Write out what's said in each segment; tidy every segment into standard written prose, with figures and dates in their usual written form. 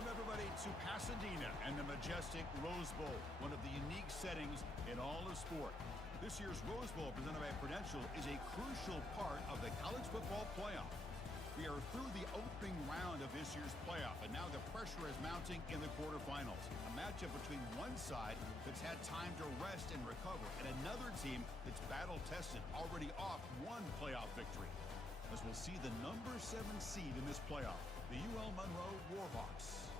Welcome, everybody, to Pasadena and the majestic Rose Bowl, one of the unique settings in all of sport. This year's Rose Bowl, presented by Prudential, is a crucial part of the college football playoff. We are through the opening round of this year's playoff, and now the pressure is mounting in the quarterfinals. A matchup between one side that's had time to rest and recover, and another team that's battle-tested, already off one playoff victory. As we'll see the number 7 seed in this playoff, the UL Monroe Warhawks,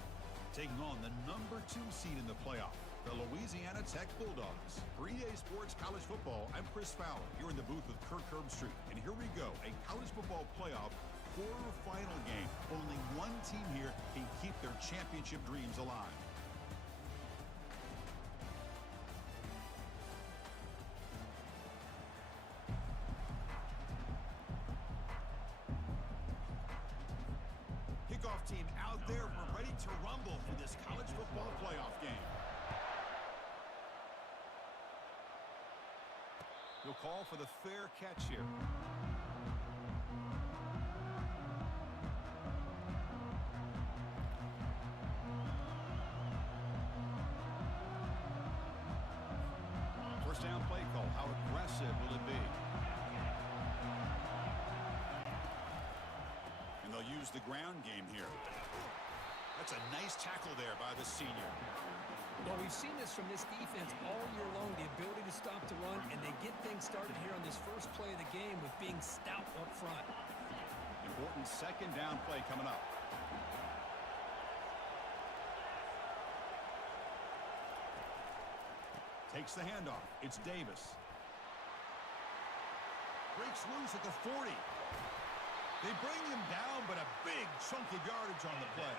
taking on the number 2 seed in the playoff, the Louisiana Tech Bulldogs. For EA Sports College Football, I'm Chris Fowler, here in the booth with Kirk Herbstreit. And here we go, a college football playoff quarterfinal game. Only one team here can keep their championship dreams alive. Kickoff team out there. We're ready to rumble for this college football playoff game. He'll call for the fair catch here. First down play call. How aggressive will it be? And they'll use the ground game here. That's a nice tackle there by the senior. Well, we've seen this from this defense all year long, the ability to stop the run, and they get things started here on this first play of the game with being stout up front. Important second down play coming up. Takes the handoff. It's Davis. Breaks loose at the 40. They bring him down, but a big chunk of yardage on the play.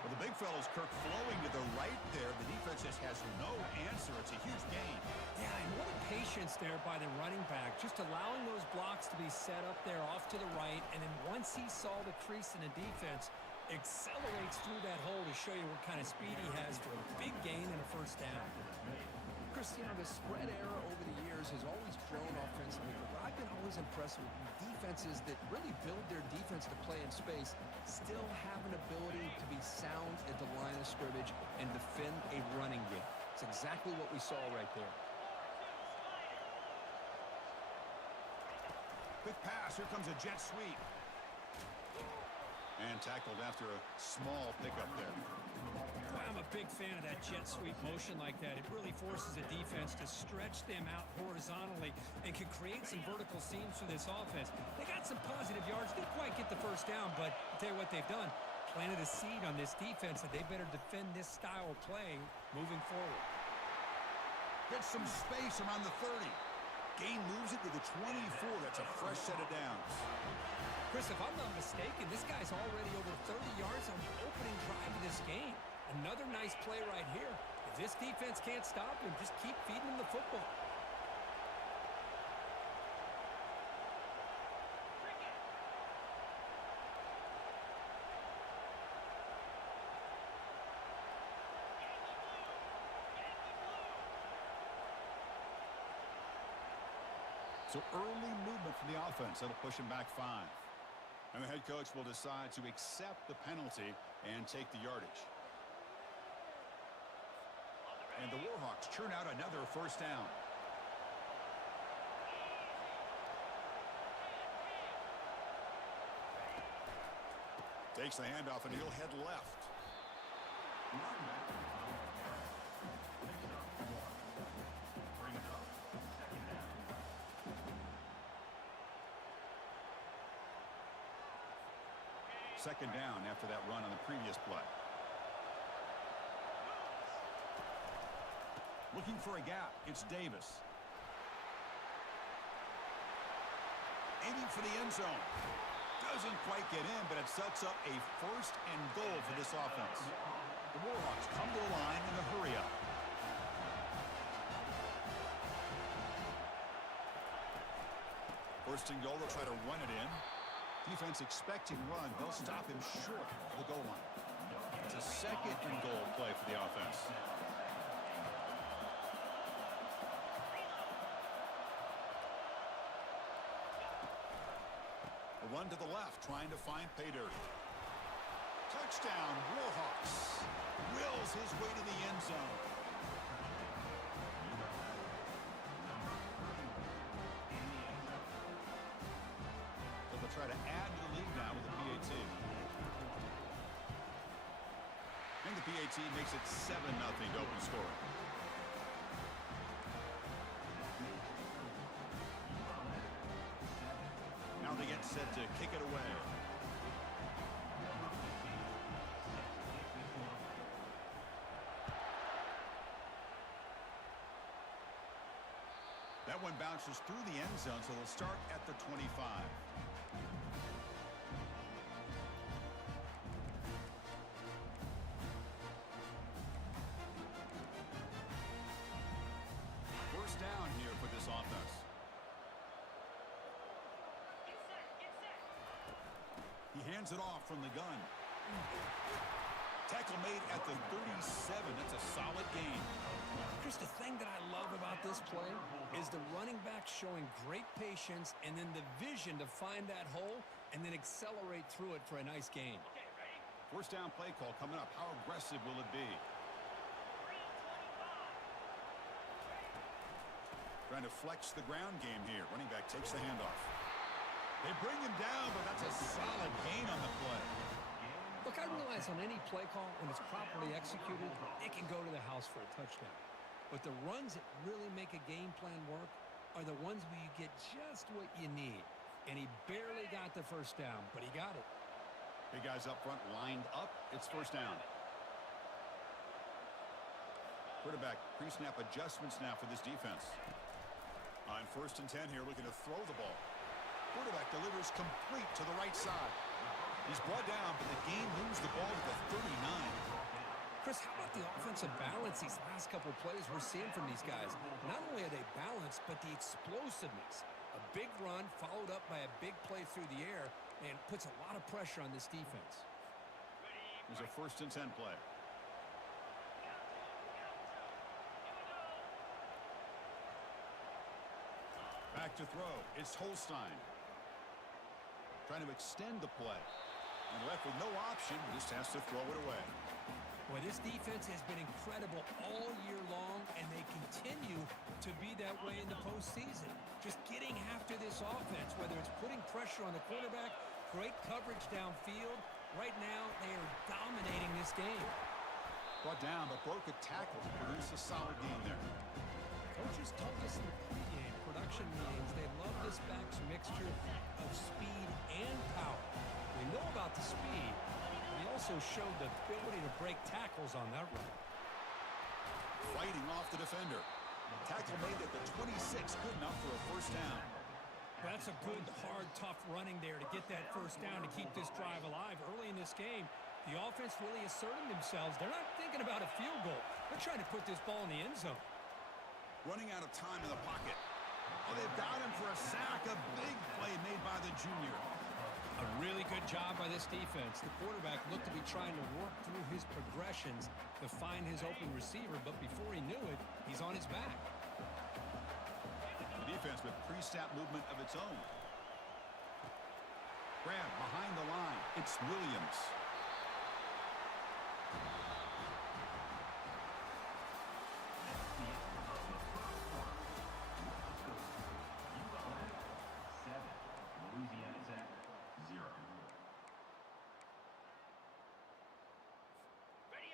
Well, the big fella's Kirk flowing to the right there. The defense just has no answer. It's a huge gain. Yeah, and what a patience there by the running back, just allowing those blocks to be set up there off to the right, and then once he saw the crease in the defense, accelerates through that hole to show you what kind of speed he has for a big gain and a first down. Chris, you know, the spread era over the years has always grown offensively, but I've been always impressed with defenses that really build their defense to play in space, still have an ability to be sound at the line of scrimmage and defend a running game. It's exactly what we saw right there. Quick pass. Here comes a jet sweep. And tackled after a small pickup there. Well, I'm a big fan of that jet sweep motion like that. It really forces a defense to stretch them out horizontally and can create some vertical seams for this offense. They got some positive yards. Didn't quite get the first down, but I'll tell you what they've done. Planted a seed on this defense that they better defend this style of play moving forward. Gets some space around the 30. Gain moves it to the 24. That's a fresh set of downs. Chris, if I'm not mistaken, this guy's already over 30 yards on the opening drive of this game. Another nice play right here. If this defense can't stop him, just keep feeding him the football. So early movement from the offense. That'll push him back 5. And the head coach will decide to accept the penalty and take the yardage. And the Warhawks churn out another first down. Takes the handoff, and he'll head left. Second down after that run on the previous play. Looking for a gap. It's Davis. Aiming for the end zone. Doesn't quite get in, but it sets up a first and goal for this offense. The Warhawks come to the line in a hurry-up. First and goal, they'll try to run it in. Defense expecting run. They'll stop him short of the goal line. It's a second and goal play for the offense. A run to the left, trying to find pay dirt. Touchdown, Warhawks. finds his way to the end zone. So they'll try to add to the lead now with the PAT. And the PAT makes it 7-0 to open score. Now they get set to kick it away. That one bounces through the end zone, so they'll start at the 25. First down here for this offense. He hands it off from the gun. Tackle made at the 37. That's a solid gain. Chris, the thing that I love about this play is the running back showing great patience and then the vision to find that hole and then accelerate through it for a nice gain. First down play call coming up. How aggressive will it be? Trying to flex the ground game here. Running back takes the handoff. They bring him down, but that's a solid gain on the play. Look, I realize on any play call, when it's properly executed, it can go to the house for a touchdown. But the runs that really make a game plan work are the ones where you get just what you need. And he barely got the first down, but he got it. Big guys up front lined up. It's first down. Quarterback pre-snap adjustments now for this defense. On 1st and 10 here, looking to throw the ball. Quarterback delivers complete to the right side. He's brought down, but the game moves the ball to the 39. Chris, how about the offensive balance these last couple plays we're seeing from these guys? Not only are they balanced, but the explosiveness. A big run followed up by a big play through the air and puts a lot of pressure on this defense. There's a 1st and 10 play. Back to throw. It's Holstein. Trying to extend the play. And left with no option, just has to throw it away. Boy, this defense has been incredible all year long, and they continue to be that way in the postseason. Just getting after this offense, whether it's putting pressure on the quarterback, great coverage downfield. Right now, they are dominating this game. Brought down, but broke a tackle to produce a solid gain there. Coaches told us in the pregame production meetings they love this back's mixture of speed and power. We know about the speed. He also showed the ability to break tackles on that run. Fighting off the defender. Tackle made at the 26, good enough for a first down. That's a good, hard, tough running there to get that first down to keep this drive alive. Early in this game, the offense really asserting themselves. They're not thinking about a field goal. They're trying to put this ball in the end zone. Running out of time in the pocket. Oh, they've got him for a sack. A big play made by the junior. A really good job by this defense. The quarterback looked to be trying to work through his progressions to find his open receiver, but before he knew it, he's on his back. The defense with pre-snap movement of its own. Grab behind the line. It's Williams.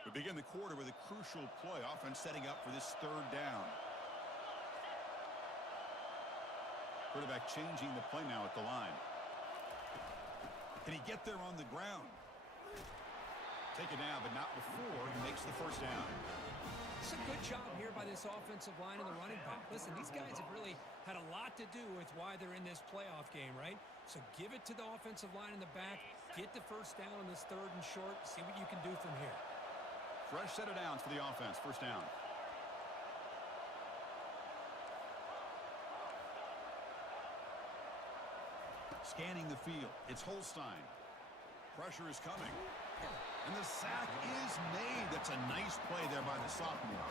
We begin the quarter with a crucial play. Offense setting up for this 3rd down. Quarterback changing the play now at the line. Can he get there on the ground? Take it down, but not before he makes the first down. It's a good job here by this offensive line and the running back. Listen, these guys have really had a lot to do with why they're in this playoff game, right? So give it to the offensive line in the back. Get the first down on this 3rd and short. See what you can do from here. Fresh set of downs for the offense. First down. Scanning the field. It's Holstein. Pressure is coming. And the sack is made. That's a nice play there by the sophomore.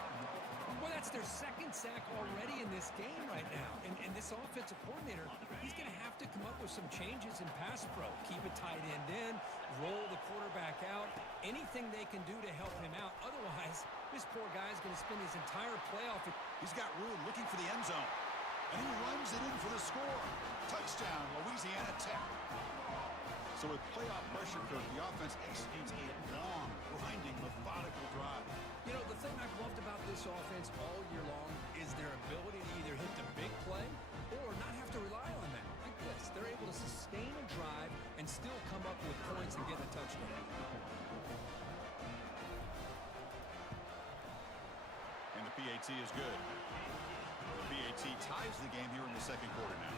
Well, that's their second sack already in this game right now. And this offensive coordinator, he's going to have to come up with some changes in pass pro. Keep a tight end in, roll the quarterback out, anything they can do to help him out. Otherwise, this poor guy's going to spend his entire playoff. He's got room looking for the end zone. And he runs it in for the score. Touchdown, Louisiana Tech. So with playoff pressure, Kirk, the offense executes a long, grinding, methodical drive. You know, the thing I've loved about this offense all year long is their ability to either hit the big play or not have to rely on that. Like this, they're able to sustain a drive and still come up with points and get a touchdown. And the PAT is good. The PAT ties the game here in the second quarter now.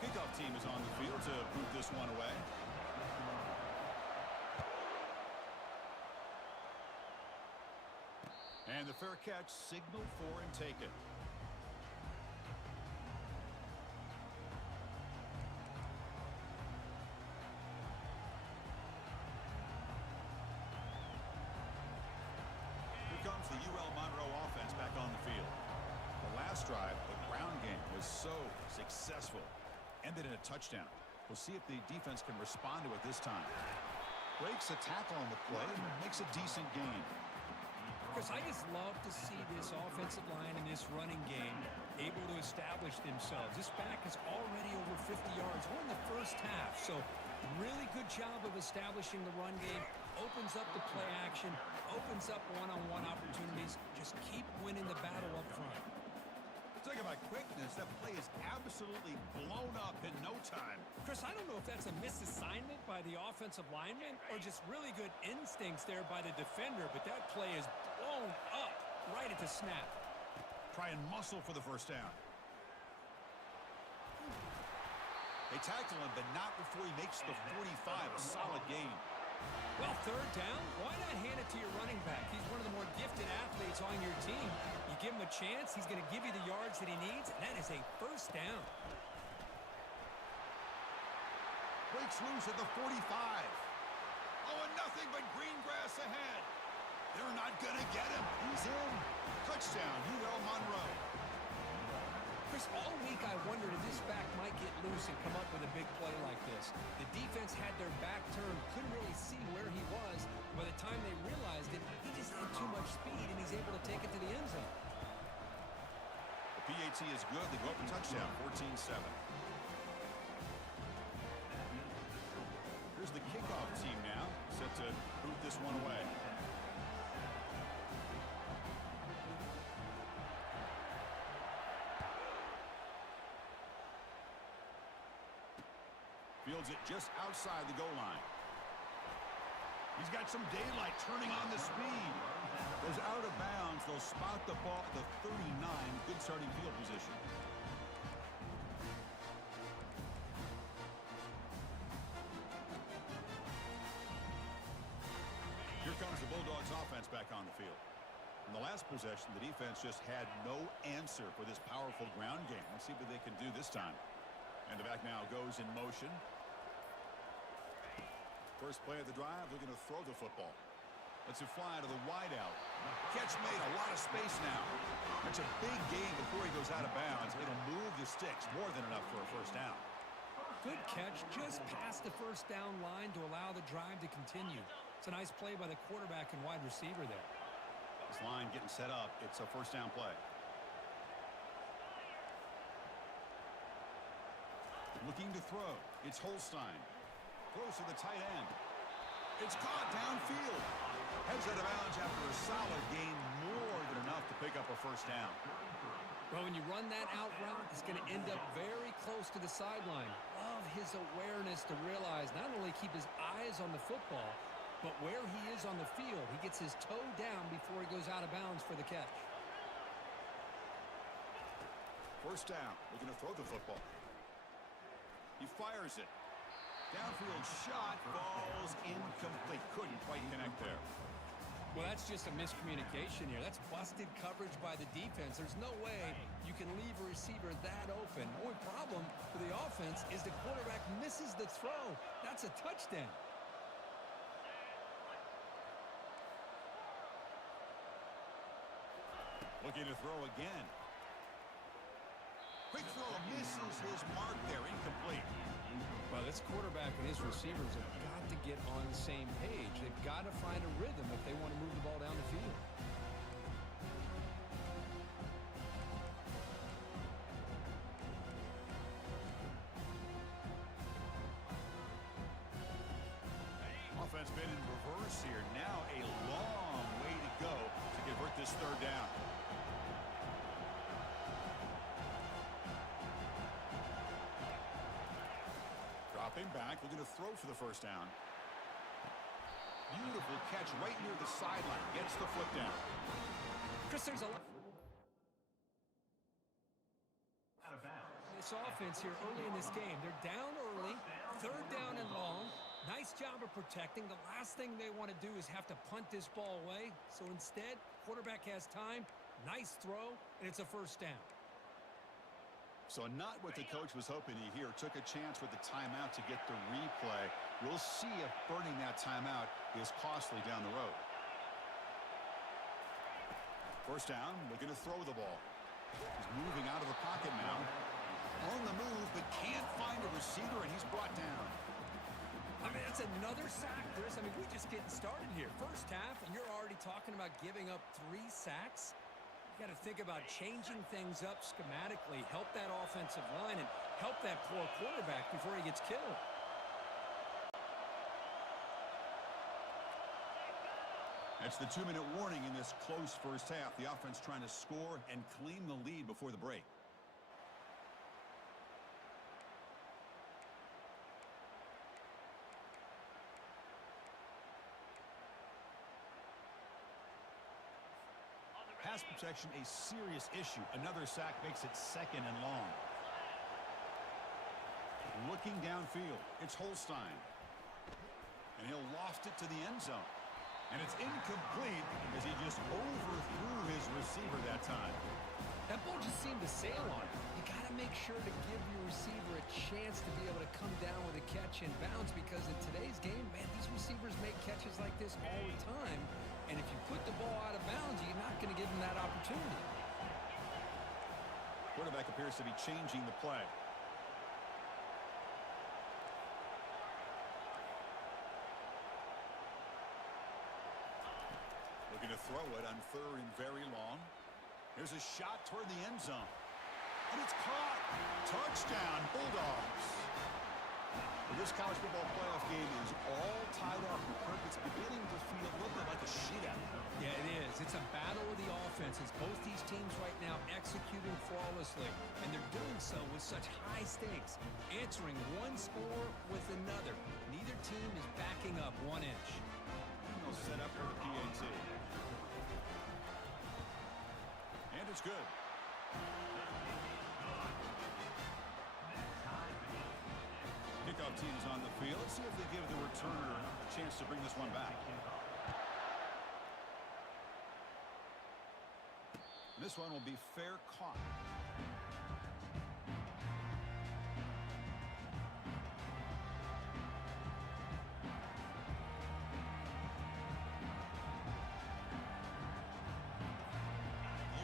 Kickoff team is on the field to boot this one away. And the fair catch signaled for and taken. Here comes the UL Monroe offense back on the field. The last drive, the ground game, was so successful. Ended in a touchdown. We'll see if the defense can respond to it this time. Breaks a tackle on the play and makes a decent gain. Chris, I just love to see this offensive line in this running game able to establish themselves. This back is already over 50 yards. We're in the first half, so really good job of establishing the run game. Opens up the play action, opens up one-on-one opportunities. Just keep winning the battle up front. Talk about quickness. That play is absolutely blown up in no time. Chris, I don't know if that's a misassignment by the offensive lineman or just really good instincts there by the defender, but that play is blown up right at the snap. Try and muscle for the first down. They tackle him, but not before he makes the 45. A solid gain. Well, third down, why not hand it to your running back? He's one of the more gifted athletes on your team. You give him a chance, he's going to give you the yards that he needs, and that is a first down. Breaks loose at the 45. Oh, and nothing but green grass ahead. They're not going to get him. He's in. Touchdown, UL Monroe. Chris, all week I wondered if this back might get loose and come up with a big play like this. The defense had their back turned, couldn't really see where he was. By the time they realized it, he just had too much speed, and he's able to take it to the end zone. The PAT is good. They go up a touchdown, 14-7. Here's the kickoff team now, set to boot this one away. Fields it just outside the goal line. He's got some daylight turning on the speed. Goes out of bounds. They'll spot the ball at the 39. Good starting field position. Here comes the Bulldogs offense back on the field. In the last possession, the defense just had no answer for this powerful ground game. Let's see what they can do this time. And the back now goes in motion. First play of the drive, they're going to throw the football. Lets it fly to the wideout. Catch made, a lot of space now. That's a big gain before he goes out of bounds. It'll move the sticks, more than enough for a first down. Good catch just past the first down line to allow the drive to continue. It's a nice play by the quarterback and wide receiver there. This line getting set up. It's a first down play. Looking to throw. It's Holstein. Throws to the tight end. It's caught downfield. Heads out of bounds after a solid gain, more than enough to pick up a first down. Well, when you run that out route, it's going to end up very close to the sideline. Love his awareness to realize not only keep his eyes on the football, but where he is on the field. He gets his toe down before he goes out of bounds for the catch. First down. We're going to throw the football. He fires it. Downfield shot falls incomplete. Couldn't quite connect there. Well, that's just a miscommunication here. That's busted coverage by the defense. There's no way you can leave a receiver that open. The only problem for the offense is the quarterback misses the throw. That's a touchdown. Looking to throw again. Quick throw misses his mark there. Incomplete. Well, this quarterback and his receivers have got to get on the same page. They've got to find a rhythm if they want to move the ball down the field. Offense been in reverse here. Now a long way to go to convert this third down. Dropping back, looking to throw for the first down. Beautiful catch right near the sideline. Gets the foot down. Chris, there's a lot. This offense here early in this game, they're down early, third down and long. Nice job of protecting. The last thing they want to do is have to punt this ball away. So instead, quarterback has time, nice throw, and it's a first down. So not what the coach was hoping to hear. Took a chance with the timeout to get the replay. We'll see if burning that timeout is costly down the road. First down, looking to throw the ball. He's moving out of the pocket now. On the move, but can't find a receiver, and he's brought down. I mean, that's another sack, Chris. I mean, we're just getting started here. First half, and you're already talking about giving up 3 sacks. You got to think about changing things up schematically, help that offensive line, and help that poor quarterback before he gets killed. That's the 2-minute warning in this close first half. The offense trying to score and claim the lead before the break. Pass protection, a serious issue. Another sack makes it second and long. Looking downfield, it's Holstein. And he'll loft it to the end zone. And it's incomplete as he just overthrew his receiver that time. That ball just seemed to sail on him. You got to make sure to give your receiver a chance to be able to come down with a catch and bounce, because in today's game, man, these receivers make catches like this all the time. And if you put the ball out of bounds, you're not going to give them that opportunity. Quarterback appears to be changing the play. Looking to throw it on third and very long. Here's a shot toward the end zone. And it's caught. Touchdown, Bulldogs. Well, this college football playoff game is all tied up. It's beginning to feel a little bit like a shootout. Yeah, it is. It's a battle of the offenses. Both these teams right now executing flawlessly, and they're doing so with such high stakes, answering one score with another. Neither team is backing up 1 inch. And they'll set up for the PAT. And it's good. Kickoff team is on the field. Let's see if they give the returner a chance to bring this one back. This one will be fair caught.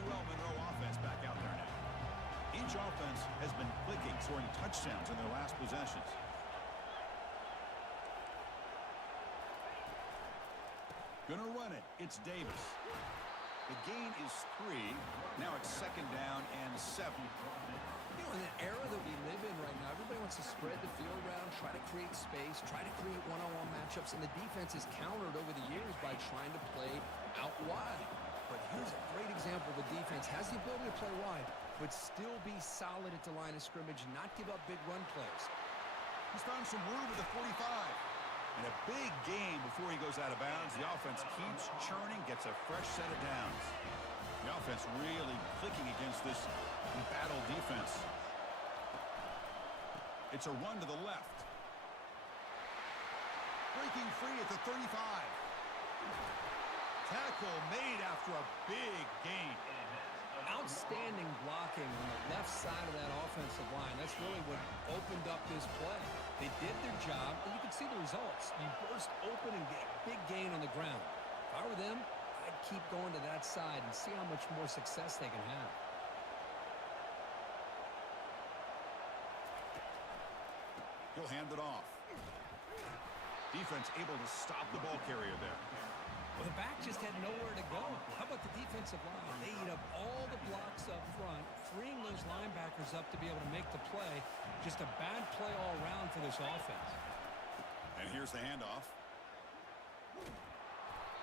Monroe offense back out there now. Each offense has been clicking, scoring touchdowns in their last possessions. Gonna run it. It's Davis. The gain is 3. Now it's second down and 7. You know, in the era that we live in right now, everybody wants to spread the field around, try to create space, try to create one-on-one matchups, and the defense is countered over the years by trying to play out wide. But here's a great example. The defense has the ability to play wide, but still be solid at the line of scrimmage and not give up big run plays. He's found some room at the 45. And a big game before he goes out of bounds. The offense keeps churning, gets a fresh set of downs. The offense really clicking against this battle defense. It's a run to the left. Breaking free at the 35. Tackle made after a big gain. Outstanding blocking on the left side of that offensive line. That's really what opened up this play. They did their job, and you can see the results. You burst open and get a big gain on the ground. If I were them, I'd keep going to that side and see how much more success they can have. He'll hand it off. Defense able to stop the ball carrier there. Well, the back just had nowhere to go. How about the defensive line? They eat up all the blocks up front, freeing those linebackers up to be able to make the play. Just a bad play all around for this offense. And here's the handoff.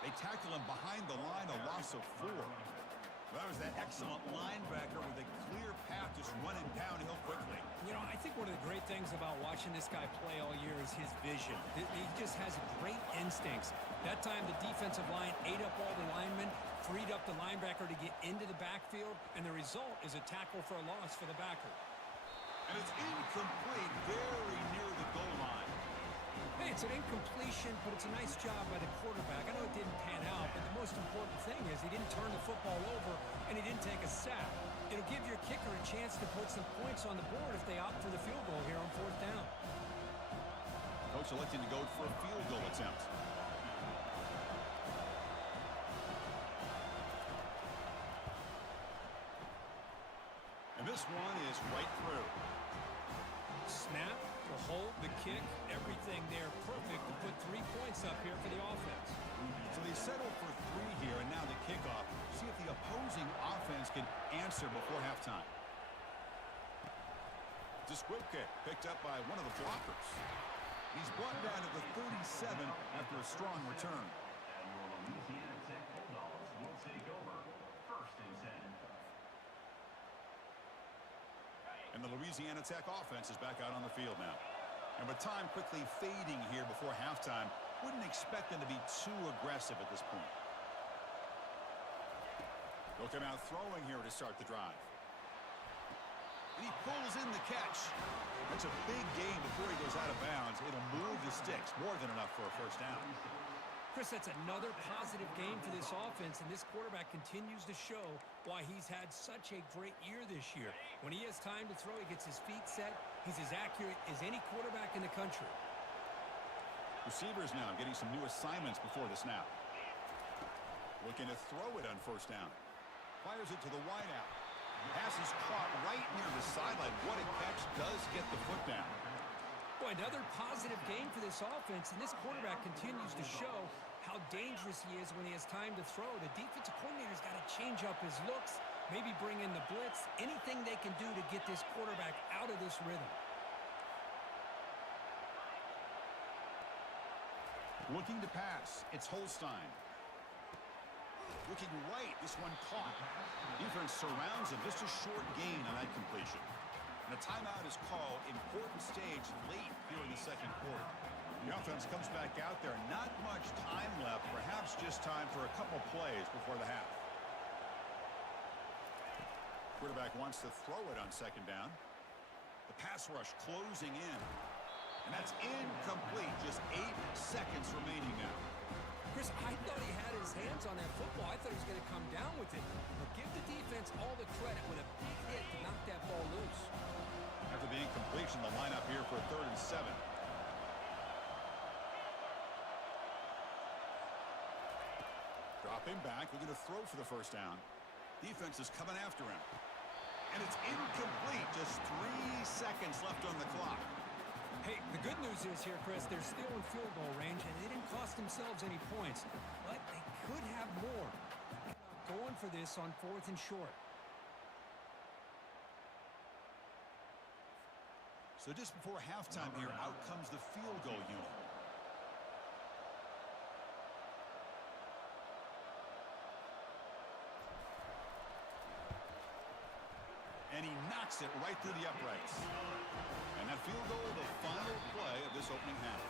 They tackle him behind the line, a loss of 4. That was that excellent linebacker with a clear path just running downhill quickly. You know, I think one of the great things about watching this guy play all year is his vision. He just has great instincts. That time the defensive line ate up all the linemen, freed up the linebacker to get into the backfield, and the result is a tackle for a loss for the backer. And it's incomplete, very near the goal line. Hey, it's an incompletion, but it's a nice job by the quarterback. I know it didn't pan out, but the most important thing is he didn't turn the football over, and he didn't take a sack. It'll give your kicker a chance to put some points on the board if they opt for the field goal here on 4th down. Coach electing to go for a field goal attempt. And this one is right through. Snap, the hold, the kick, everything there perfect to put 3 points up here for the offense. So they settle for 3 here, and now the kickoff. See if the opposing offense can answer before halftime. It's a squib kick picked up by one of the blockers. He's brought down to the 37 after a strong return. And your Louisiana Tech Bulldogs will take over 1st and 10. And the Louisiana Tech offense is back out on the field now. And with time quickly fading here before halftime, wouldn't expect them to be too aggressive at this point. They'll come out throwing here to start the drive. And he pulls in the catch. That's a big gain before he goes out of bounds. It'll move the sticks, more than enough for a 1st down. Chris, that's another positive game for this offense, and this quarterback continues to show why he's had such a great year this year. When he has time to throw, he gets his feet set. He's as accurate as any quarterback in the country. Receivers now getting some new assignments before the snap. Looking to throw it on 1st down. Fires it to the wideout. Pass is caught right near the sideline. What a catch, does get the foot down. Boy, another positive game for this offense, and this quarterback continues to show how dangerous he is when he has time to throw. The defensive coordinator's got to change up his looks, maybe bring in the blitz, anything they can do to get this quarterback out of this rhythm. Looking to pass, it's Holstein. Looking right, this one caught. Defense surrounds him, just a short gain on that completion. And a timeout is called, important stage late here in the 2nd quarter. The offense comes back out there, not much time left, perhaps just time for a couple plays before the half. Quarterback wants to throw it on 2nd down. The pass rush closing in. And that's incomplete, just 8 seconds remaining now. Chris, I thought he had his hands on that football. I thought he was going to come down with it. But give the defense all the credit with a big hit to knock that ball loose. After the incompletion, the lineup here for 3rd and 7. Dropping back, looking to throw for the 1st down. Defense is coming after him. And it's incomplete, just 3 seconds left on the clock. Hey, the good news is here, Chris, they're still in field goal range, and they didn't cost themselves any points. But they could have more. Going for this on 4th and short. So just before halftime here, out comes the field goal unit. And he knocks it right through the uprights. And that field goal, the final play of this opening half.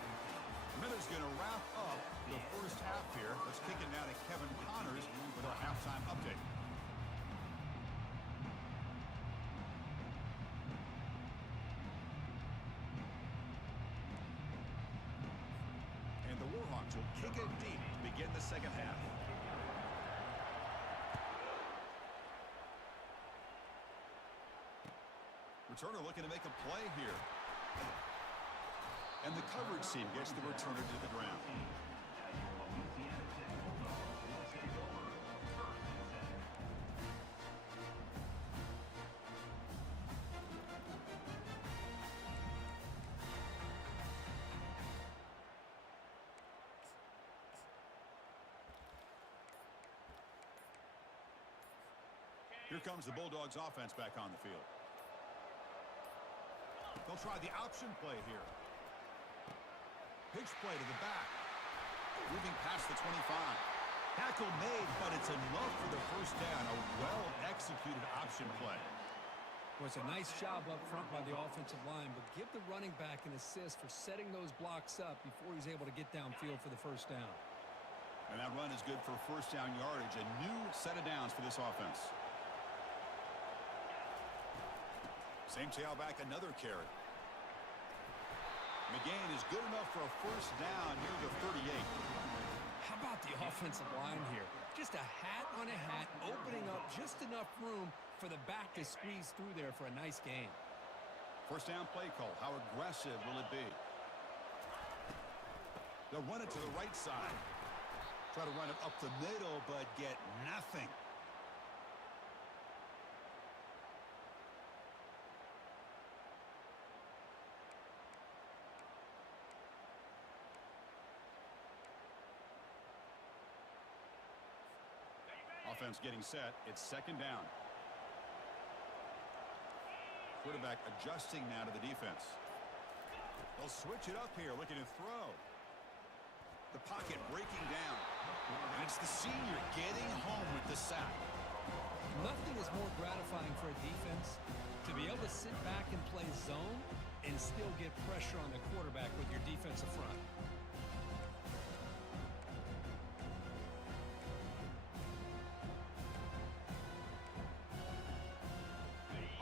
Miller's going to wrap up the 1st half here. Let's kick it now to Kevin Connors with our halftime update. And the Warhawks will kick it deep to begin the 2nd half. Returner looking to make a play here. And the coverage team gets the returner to the ground. Here comes the Bulldogs offense back on the field. They'll try the option play here. Pitch play to the back. Moving past the 25. Tackle made, but it's enough for the first down. A well-executed option play. Well, it's a nice job up front by the offensive line, but give the running back an assist for setting those blocks up before he's able to get downfield for the first down. And that run is good for first down yardage. A new set of downs for this offense. Same tailback, another carry. McGain is good enough for a first down near the 38. How about the offensive line here? Just a hat on a hat, opening up just enough room for the back to squeeze through there for a nice gain. First down play call. How aggressive will it be? They'll run it to the right side. Try to run it up the middle, but get nothing. Offense getting set. It's second down. Quarterback adjusting now to the defense. They'll switch it up here, looking to throw. The pocket breaking down. And it's the senior getting home with the sack. Nothing is more gratifying for a defense to be able to sit back and play zone and still get pressure on the quarterback with your defensive front.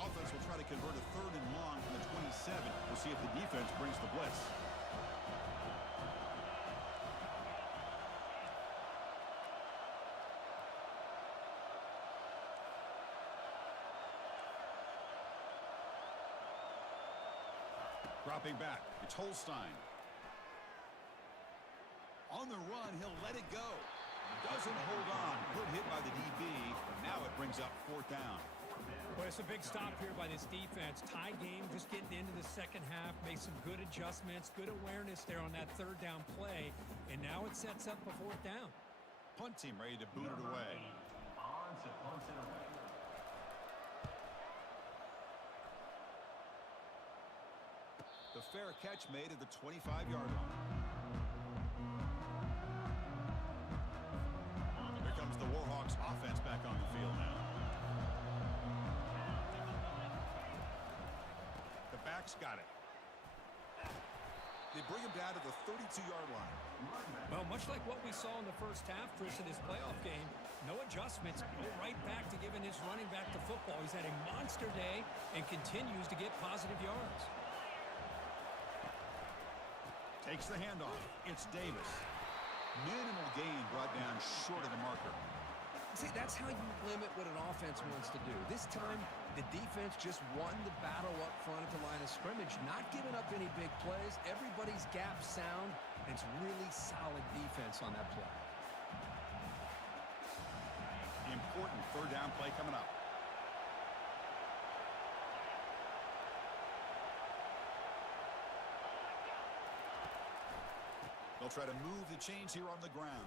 Offense will try to convert a third and long from the 27. We'll see if the defense brings the blitz. Dropping back, it's Holstein. On the run, he'll let it go. Doesn't hold on. Good hit by the DB. Now it brings up fourth down. Well, it's a big stop here by this defense. Tie game, just getting into the second half. Made some good adjustments, good awareness there on that third down play. And now it sets up a fourth down. Punt team ready to boot it away. On to punt it away. The fair catch made at the 25-yard line. Here comes the Warhawks offense back on the field now. The back's got it. They bring him down to the 32-yard line. Well, much like what we saw in the first half, Chris, of this playoff game, no adjustments. Go right back to giving his running back the football. He's had a monster day and continues to get positive yards. Takes the handoff. It's Davis. Minimal gain brought down short of the marker. See, that's how you limit what an offense wants to do. This time, the defense just won the battle up front at the line of scrimmage, not giving up any big plays. Everybody's gap sound, and it's really solid defense on that play. Important third down play coming up. They'll try to move the chains here on the ground.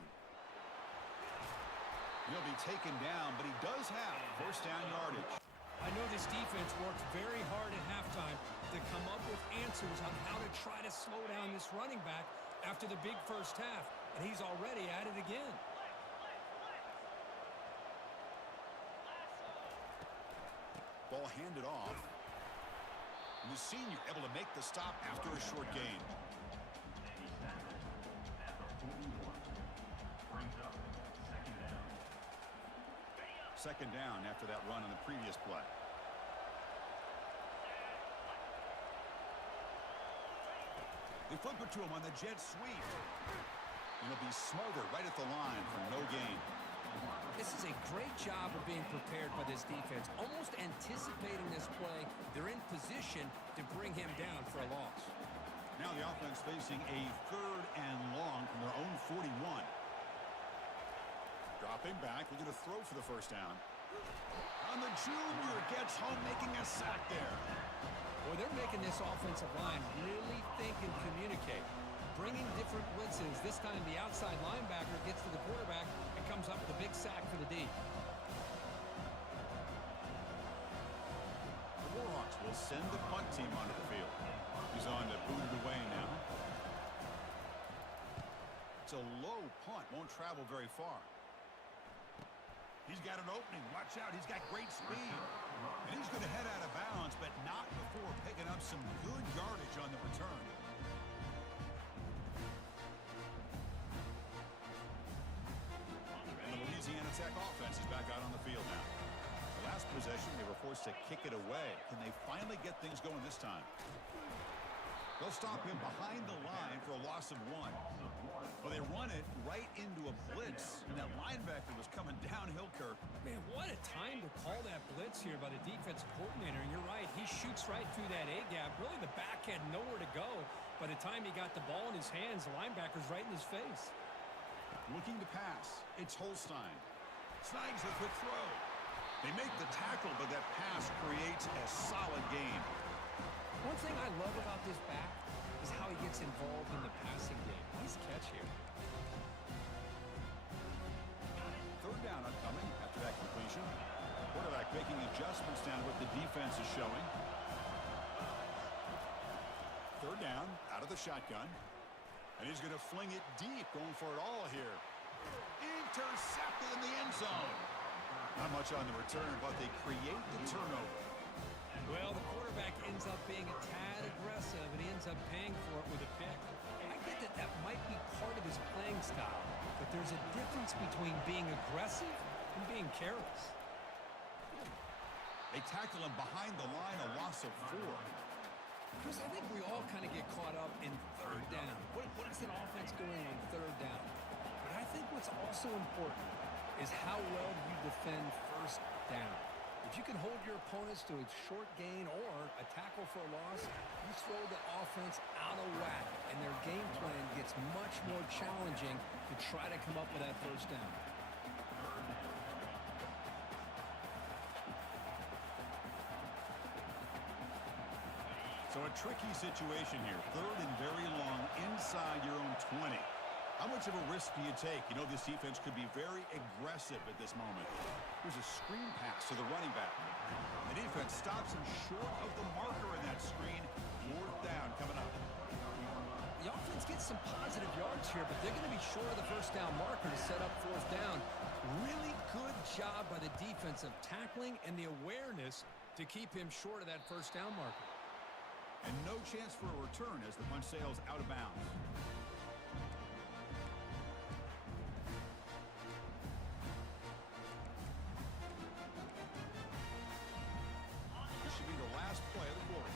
He'll be taken down, but he does have first down yardage. I know this defense worked very hard at halftime to come up with answers on how to try to slow down this running back after the big first half, and he's already at it again. Ball handed off. And the senior able to make the stop after a short gain. Second down after that run on the previous play. They flip it to him on the jet sweep. And he'll be smothered right at the line for no gain. This is a great job of being prepared by this defense. Almost anticipating this play, they're in position to bring him down for a loss. Now the offense facing a third and long from their own 41. Dropping back, looking to throw for the first down. And the junior gets home, making a sack there. Boy, they're making this offensive line really think and communicate. Bringing different blitzes. This time the outside linebacker gets to the quarterback and comes up with a big sack for the D. won't travel very far. He's got an opening. Watch out. He's got great speed. And he's going to head out of bounds, but not before picking up some good yardage on the return. And the Louisiana Tech offense is back out on the field now. The last possession, they were forced to kick it away. Can they finally get things going this time? They'll stop him behind the line for a loss of 1. Well, they run it right into a blitz, and that linebacker was coming downhill, Kirk. Man, what a time to call that blitz here by the defensive coordinator. And you're right, he shoots right through that A-gap. Really, the back had nowhere to go. By the time he got the ball in his hands, the linebacker's right in his face. Looking to pass. It's Holstein. Snags a quick throw. They make the tackle, but that pass creates a solid gain. One thing I love about this back is how he gets involved in the passing game. Nice catch here. Third down upcoming after that completion. Quarterback making adjustments down what the defense is showing. Third down out of the shotgun. And he's going to fling it deep, going for it all here. Intercepted in the end zone. Not much on the return, but they create the turnover. Well, the quarterback ends up being a tad aggressive, and he ends up paying for it with a pick. I get that that might be part of his playing style, but there's a difference between being aggressive and being careless. They tackle him behind the line, a loss of 4. Chris, I think we all kind of get caught up in third down. What is an offense doing on third down? But I think what's also important is how well you defend first down. If you can hold your opponents to a short gain or a tackle for a loss, you throw the offense out of whack, and their game plan gets much more challenging to try to come up with that first down. So a tricky situation here. Third and very long inside your own 20. How much of a risk do you take? You know, this defense could be very aggressive at this moment. Here's a screen pass to the running back. The defense stops him short of the marker in that screen. Fourth down coming up. The offense gets some positive yards here, but they're going to be short of the first down marker to set up fourth down. Really good job by the defense of tackling and the awareness to keep him short of that first down marker. And no chance for a return as the punch sails out of bounds. This should be the last play of the quarter.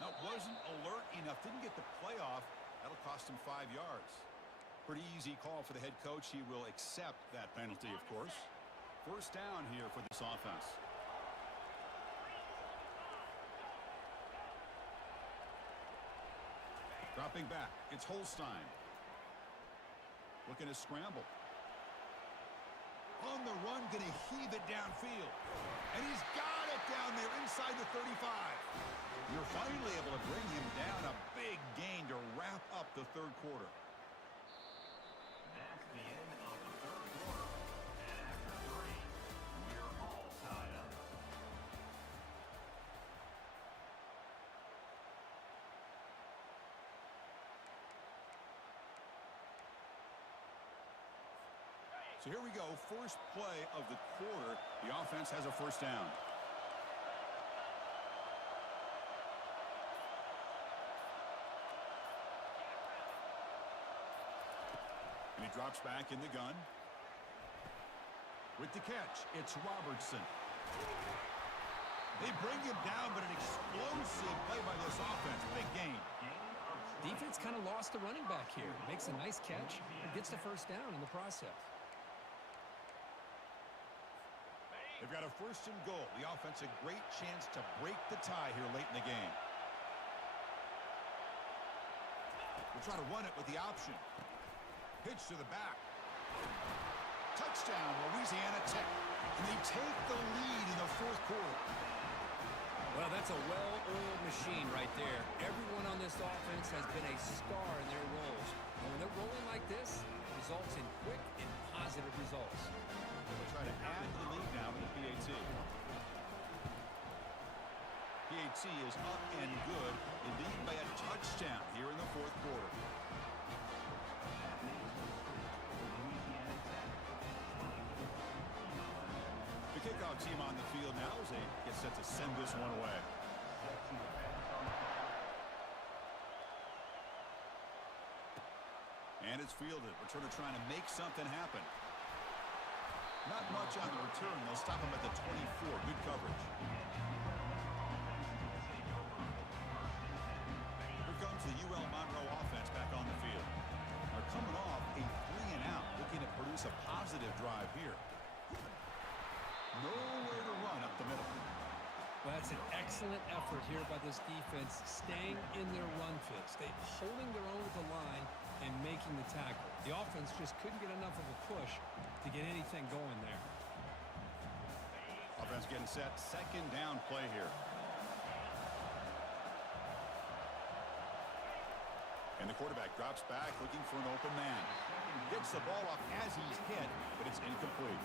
Now, wasn't alert enough, didn't get the play off. That'll cost him 5 yards. Pretty easy call for the head coach. He will accept that penalty, of course. First down here for this offense. Dropping back, it's Holstein. Looking to scramble. On the run, going to heave it downfield. And he's got it down there inside the 35. You're finally able to bring him down. A big gain to wrap up the third quarter. That's the end of the third quarter. And after 3, we're all tied up. So here we go. First play of the quarter. The offense has a first down. And he drops back in the gun. With the catch, it's Robertson. They bring him down, but an explosive play by this offense. Big gain. Defense kind of lost the running back here. Makes a nice catch and gets the first down in the process. They've got a first and goal. The offense a great chance to break the tie here late in the game. We'll try to run it with the option. Pitch to the back. Touchdown, Louisiana Tech. And they take the lead in the fourth quarter. Well, that's a well-oiled machine right there. Everyone on this offense has been a star in their roles. And when they're rolling like this, it results in quick and positive results. They'll try to add to the lead now with the PAT. PAT is up and good. They lead by a touchdown here in the fourth quarter. The kickoff team on the field now as they get set to send this one away. And it's fielded. Returner trying to make something happen. Not much on the return. They'll stop him at the 24. Good coverage. Here comes the UL Monroe offense back on the field. They're coming off a 3-and-out, looking to produce a positive drive here. Nowhere to run up the middle. Well, that's an excellent effort here by this defense, staying in their run fits. They holding their own at the line and making the tackle. The offense just couldn't get enough of a push to get anything going there. Offense getting set. Second down play here. And the quarterback drops back looking for an open man. Gets the ball off as he's hit, but it's incomplete.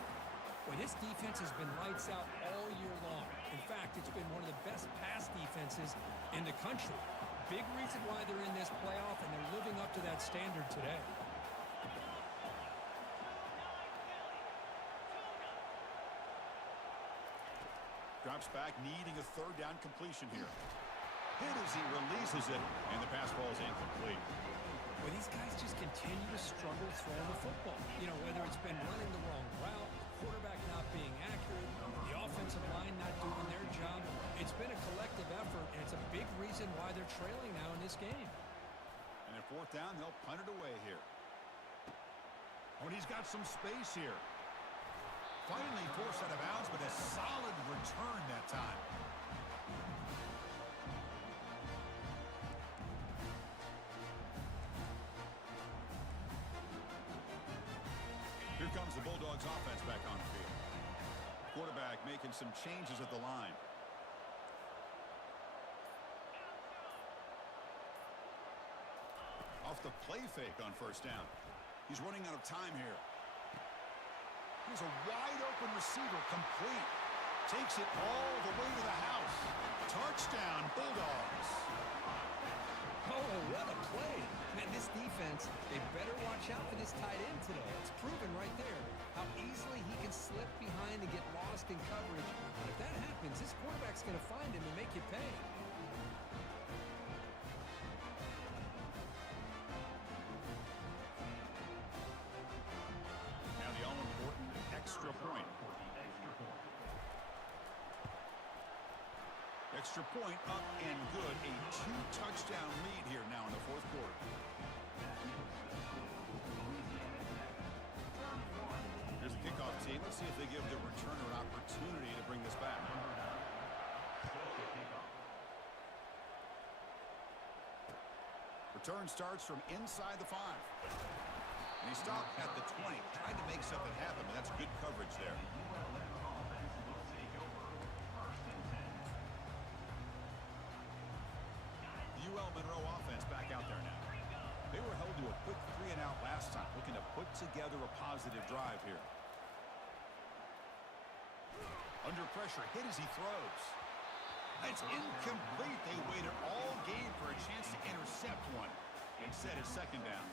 Well, this defense has been lights out all year long. In fact, it's been one of the best pass defenses in the country. Big reason why they're in this playoff, and they're living up to that standard today. Drops back, needing a third down completion here. Hit as he releases it, and the pass ball is incomplete. Well, these guys just continue to struggle throwing the football. You know, whether it's been running the wrong route, the quarterback not being accurate, the offensive line not doing their job. It's been a collective effort, and it's a big reason why they're trailing now in this game. And at fourth down, they'll punt it away here. Oh, and he's got some space here. Finally forced out of bounds, but a solid return that time. Here comes the Bulldogs offense back on the field. Quarterback making some changes at the line. Off the play fake on first down. He's running out of time here. Here's a wide open receiver, complete. Takes it all the way to the house. Touchdown, Bulldogs. Oh, what a play. Man, this defense, they better watch out for this tight end today. It's proven right there how easily he can slip behind and get lost in coverage. And if that happens, this quarterback's going to find him and make you pay. Now the all-important extra point. Extra point up and good. A 2-touchdown lead here now in the fourth quarter. Here's the kickoff team. Let's see if they give the returner an opportunity to bring this back. Return starts from inside the 5. And he stopped at the 20. Tried to make something happen, but that's good coverage there. UL Monroe offense back out there now. They were held to a quick 3-and-out last time, looking to put together a positive drive here. Under pressure, hit as he throws. It's incomplete. They waited all game for a chance to intercept one. Instead, it's second down.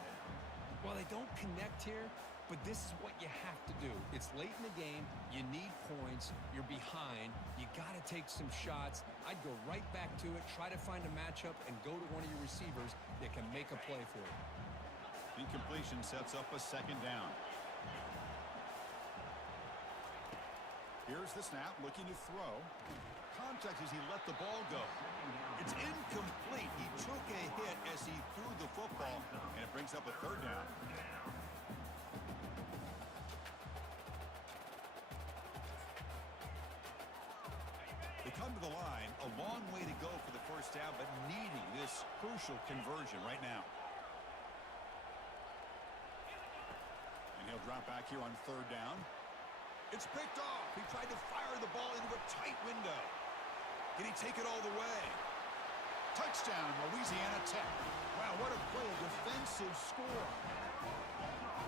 Well, they don't connect here, but this is what you have to do. It's late in the game. You need points. You're behind. You got to take some shots. I'd go right back to it, try to find a matchup, and go to one of your receivers that can make a play for you. Incompletion sets up a second down. Here's the snap, looking to throw. Contact as he let the ball go. It's incomplete. He took a hit as he threw the football, and it brings up a third down. They come to the line, a long way to go for the first down, but needing this crucial conversion right now. And he'll drop back here on third down. It's picked off. He tried to fire the ball into a tight window. Can he take it all the way? Touchdown, Louisiana Tech. Wow, what a play, a defensive score.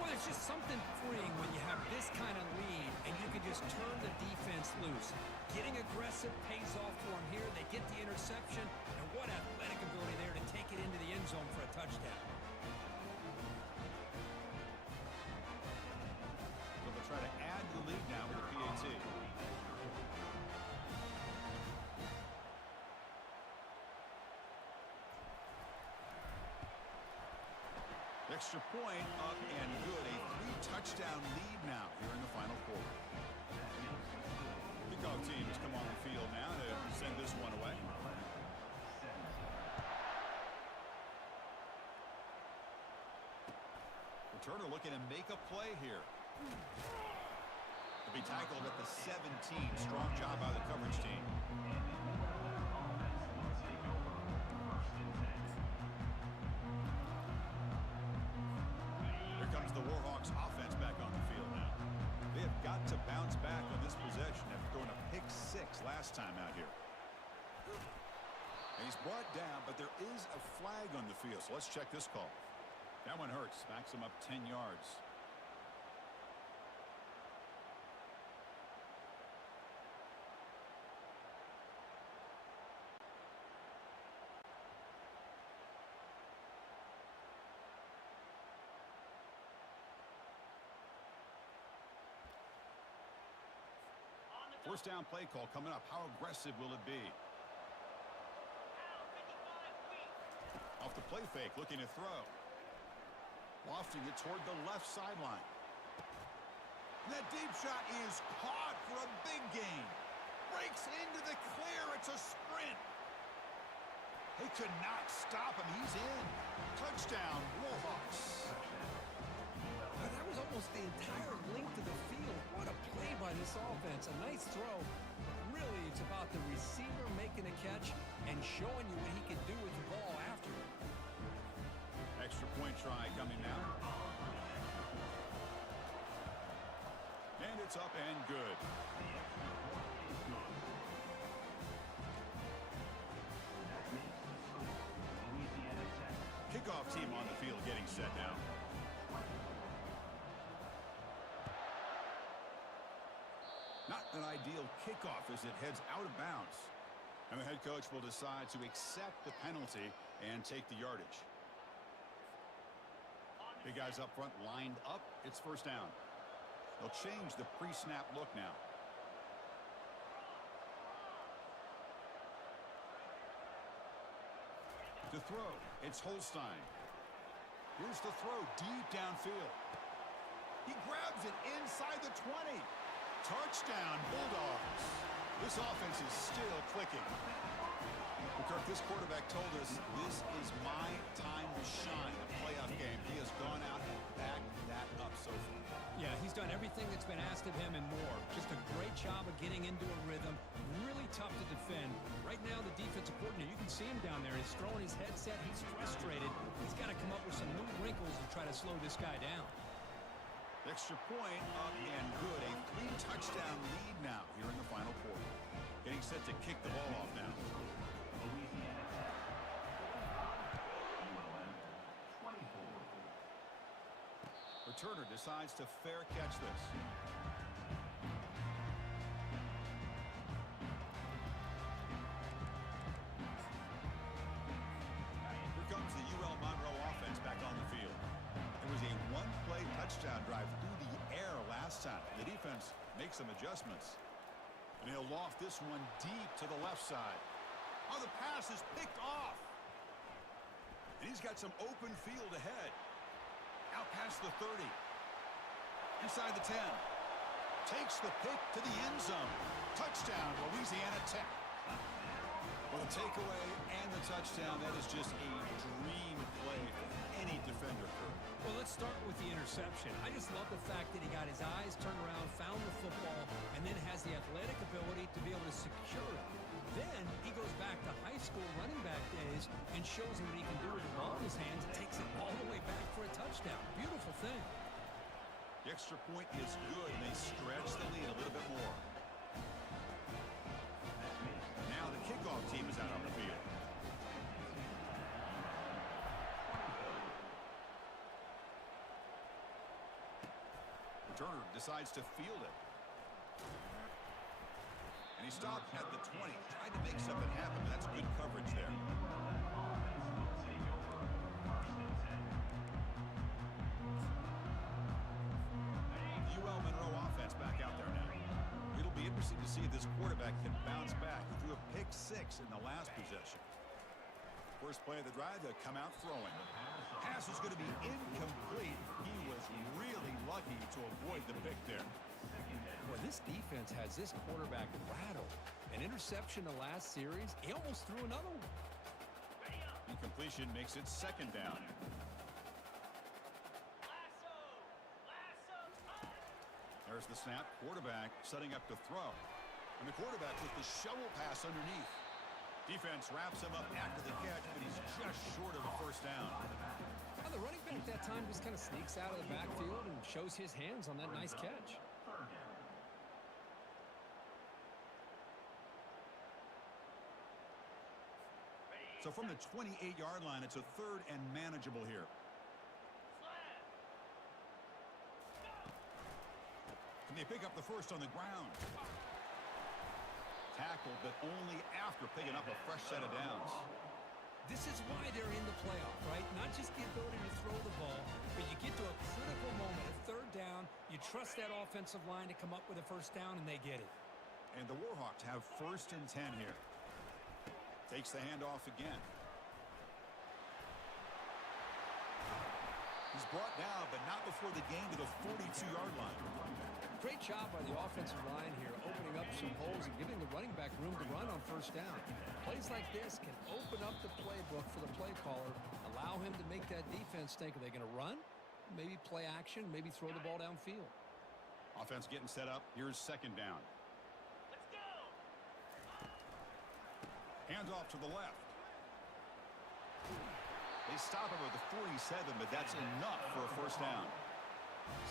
Well, there's just something freeing when you have this kind of lead and you can just turn the defense loose. Getting aggressive pays off for them here. They get the interception, and what athletic ability there to take it into the end zone for a touchdown. So they'll try to add to the lead now with the PAT. Extra point up and good. A 3-touchdown lead now here in the final quarter. Kickoff team has come on the field now to send this one away. Returner looking to make a play here. To be tackled at the 17. Strong job by the coverage team. The Warhawks offense back on the field now. They have got to bounce back on this possession after throwing a pick 6 last time out here. And he's brought down, but there is a flag on the field, so let's check this call. That one hurts. Backs him up 10 yards. First down play call coming up. How aggressive will it be? Off the play fake, looking to throw. Lofting it toward the left sideline. And that deep shot is caught for a big gain. Breaks into the clear. It's a sprint. They could not stop him. He's in. Touchdown, Warhawks. That was almost the entire length of the field. What a play by this offense. A nice throw. Really, it's about the receiver making a catch and showing you what he can do with the ball after it. Extra point try coming now. And it's up and good. Kickoff team on the field getting set now. Not an ideal kickoff as it heads out of bounds. And the head coach will decide to accept the penalty and take the yardage. Big guys up front lined up. It's first down. They'll change the pre-snap look now. To throw, it's Holstein. Here's the throw deep downfield. He grabs it inside the 20. Touchdown, Bulldogs. This offense is still clicking. Kirk, this quarterback told us this is my time to shine. A playoff game. He has gone out and backed that up so far. Yeah, he's done everything that's been asked of him and more. Just a great job of getting into a rhythm. Really tough to defend. Right now, the defensive coordinator, you can see him down there. He's throwing his headset. He's frustrated. He's got to come up with some new wrinkles to try to slow this guy down. Extra point up and good. A 3-touchdown lead now here in the final quarter. Getting set to kick the ball off now. Returner decides to fair catch this. Here comes the Monroe offense back on the field. It was a one-play touchdown drive through the air last time. The defense makes some adjustments. And he'll loft this one deep to the left side. Oh, the pass is picked off. And he's got some open field ahead. Out past the 30. Inside the 10. Takes the pick to the end zone. Touchdown, Louisiana Tech. Well, the takeaway and the touchdown, that is just a dream play for any defender. Well, let's start with the interception. I just love the fact that he got his eyes turned around, found the football, and then has the athletic ability to be able to secure it. Then he goes back to high school running back days and shows him what he can do with the ball in his hands and takes it all the way back for a touchdown. Beautiful thing. The extra point is good, and they stretch the lead a little bit more. Now the kickoff team is out on the field. Turner decides to field it. And he stopped at the 20, trying to make something happen, but that's good coverage there. The UL Monroe offense back out there now. It'll be interesting to see if this quarterback can bounce back. He threw a pick-6 in the last possession. First play of the drive, they'll come out throwing. Pass is going to be incomplete. He was really lucky to avoid the pick there. Well, this defense has this quarterback rattled. An interception the last series, he almost threw another one. Incompletion makes it second down. There's the snap. Quarterback setting up to throw. And the quarterback with the shovel pass underneath. Defense wraps him up after the catch, but he's just short of a first down. Well, the running back that time just kind of sneaks out of the backfield and shows his hands on that nice catch. So from the 28-yard line, it's a third and manageable here. Can they pick up the first on the ground? Tackled, but only after picking up a fresh set of downs. This is why they're in the playoff, right? Not just the ability to throw the ball, but you get to a critical moment, a third down, you trust that offensive line to come up with a first down, and they get it. And the Warhawks have first and 10 here. Takes the handoff again. He's brought down, but not before the gain to the 42-yard line. Great job by the offensive line here, opening up some holes and giving the running back room to run on first down. Plays like this can open up the playbook for the play caller, allow him to make that defense think, are they going to run? Maybe play action, maybe throw the ball downfield. Offense getting set up. Here's second down. Let's go. Hands off to the left. They stop him at the 47, but that's enough for a first down.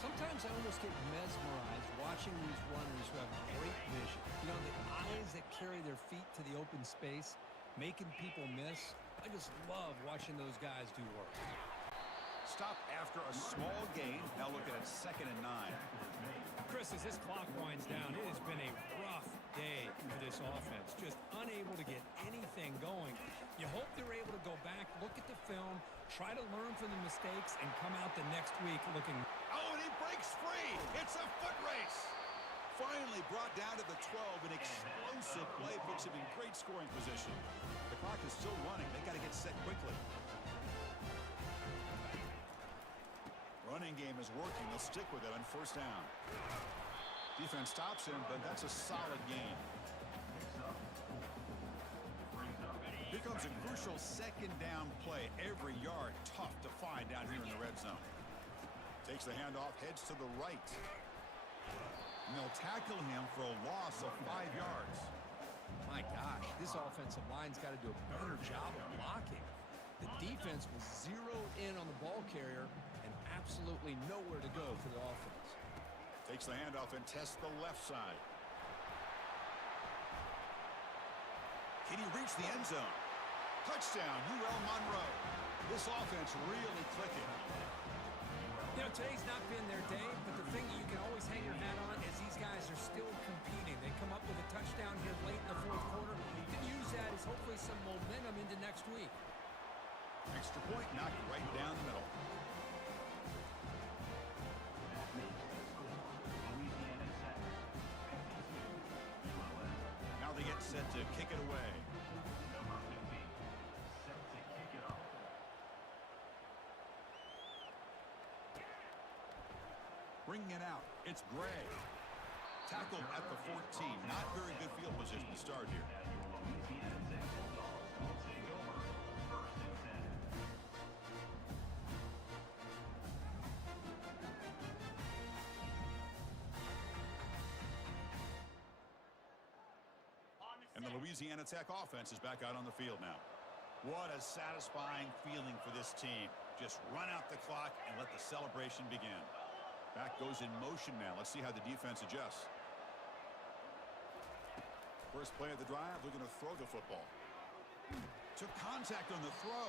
Sometimes I almost get mesmerized watching these runners who have great vision. You know, the eyes that carry their feet to the open space, making people miss. I just love watching those guys do work. Stop after a small gain. Now looking at second and 9. Chris, as this clock winds down, it has been a rough day for this offense. Just unable to get anything going. You hope they're able to go back, look at the film, try to learn from the mistakes, and come out the next week looking... Oh, and he breaks free. It's a foot race. Finally brought down to the 12. An explosive play puts him in great scoring position. The clock is still running. They got to get set quickly. Running game is working. They'll stick with it on first down. Defense stops him, but that's a solid gain. Here comes a crucial second down play. Every yard tough to find down here in the red zone. Takes the handoff, heads to the right. And they'll tackle him for a loss of 5 yards. My gosh, this offensive line's got to do a better job of blocking. The defense was zeroed in on the ball carrier and absolutely nowhere to go for the offense. Takes the handoff and tests the left side. Can he reach the end zone? Touchdown, UL Monroe. This offense really clicking. You know, today's not been their day, but the thing that you can always hang your hat on is these guys are still competing. They come up with a touchdown here late in the fourth quarter. You can use that as hopefully some momentum into next week. Extra point knocked right down the middle. Now they get set to kick it away. Number 50, set to kick it off. Bringing it out, it's Gray. Tackled at the 14. Not very good field position to start here. Louisiana Tech Bulldogs will take over first and 10. And the Louisiana Tech offense is back out on the field now. What a satisfying feeling for this team. Just run out the clock and let the celebration begin. Back goes in motion now. Let's see how the defense adjusts. First play of the drive, looking to throw the football. Took contact on the throw.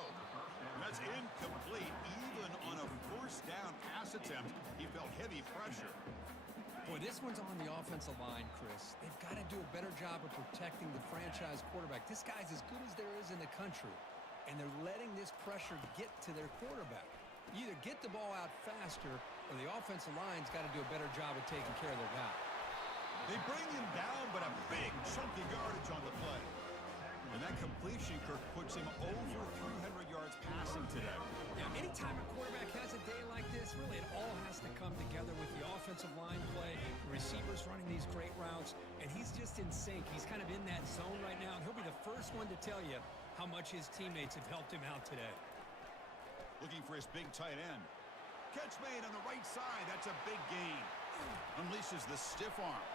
That's incomplete. Even on a first down pass attempt, he felt heavy pressure. Boy, this one's on the offensive line, Chris. They've got to do a better job of protecting the franchise quarterback. This guy's as good as there is in the country, and they're letting this pressure get to their quarterback. You either get the ball out faster, or the offensive line's got to do a better job of taking care of their guy. They bring him down, but a big chunk of yardage on the play. And that completion, Kirk, puts him over 300 yards passing today. Yeah, anytime a quarterback has a day like this, really it all has to come together with the offensive line play, the receivers running these great routes, and he's just in sync. He's kind of in that zone right now, and he'll be the first one to tell you how much his teammates have helped him out today. Looking for his big tight end. Catch made on the right side. That's a big gain. Unleashes the stiff arm.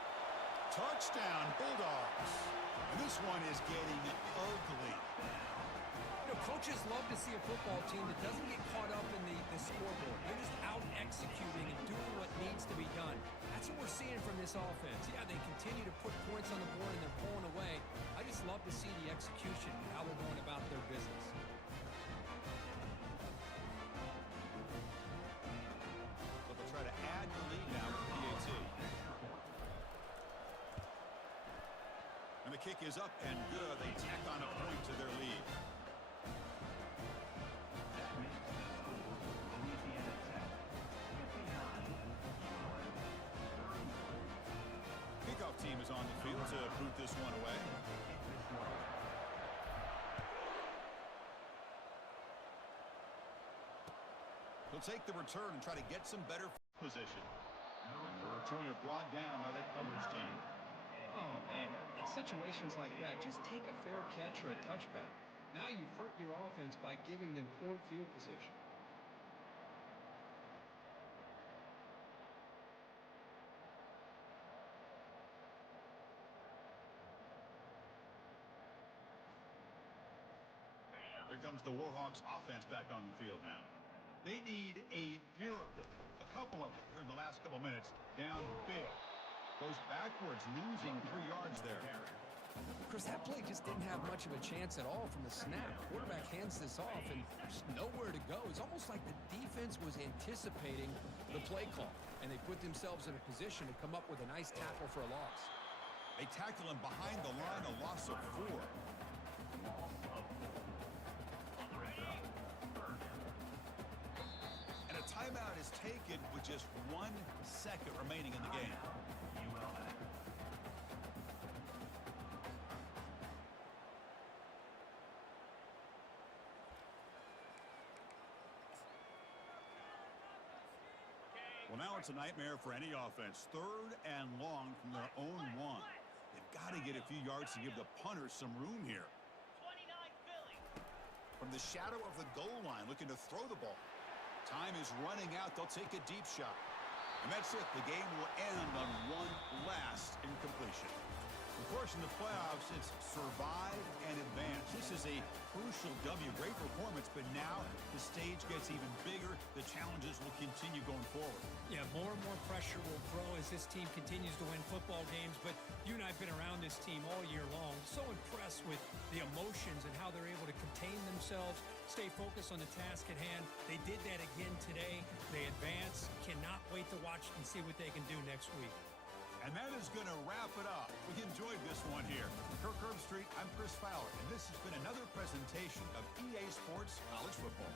Touchdown, Bulldogs. And this one is getting ugly. You know, coaches love to see a football team that doesn't get caught up in the scoreboard. They're just out executing and doing what needs to be done. That's what we're seeing from this offense. Yeah, they continue to put points on the board and they're pulling away. I just love to see the execution and how they're going about their business. But they'll try to add the lead now with PAT. And the kick is up and good. They tack on a point to their lead. Kickoff team is on the field to boot this one away. He'll take the return and try to get some better position. And the returner brought down by that coverage team. Oh, man, in situations like that, just take a fair catch or a touchback. Now you've hurt your offense by giving them poor field position. Here comes the Warhawks offense back on the field now. They need a miracle. A couple of them here in the last couple minutes. Down big. Goes backwards, losing 3 yards there. Chris, that play just didn't have much of a chance at all from the snap. Quarterback hands this off, and there's nowhere to go. It's almost like the defense was anticipating the play call, and they put themselves in a position to come up with a nice tackle for a loss. They tackle him behind the line, a loss of 4. And a timeout is taken with just 1 second remaining in the game. Well, now it's a nightmare for any offense. 3rd and long from their own 1. They've got to get a few yards to give the punter some room here. From the shadow of the goal line, looking to throw the ball. Time is running out. They'll take a deep shot. And that's it. The game will end on one last incompletion. Of course, in the playoffs, it's survive and advance. This is a crucial W. Great performance, but now the stage gets even bigger. The challenges will continue going forward. Yeah, more and more pressure will grow as this team continues to win football games, but you and I have been around this team all year long. So impressed with the emotions and how they're able to contain themselves, stay focused on the task at hand. They did that again today. They advance. Cannot wait to watch and see what they can do next week. And that is going to wrap it up. We enjoyed this one here. Kirk Herbstreit, I'm Chris Fowler, and this has been another presentation of EA Sports College Football.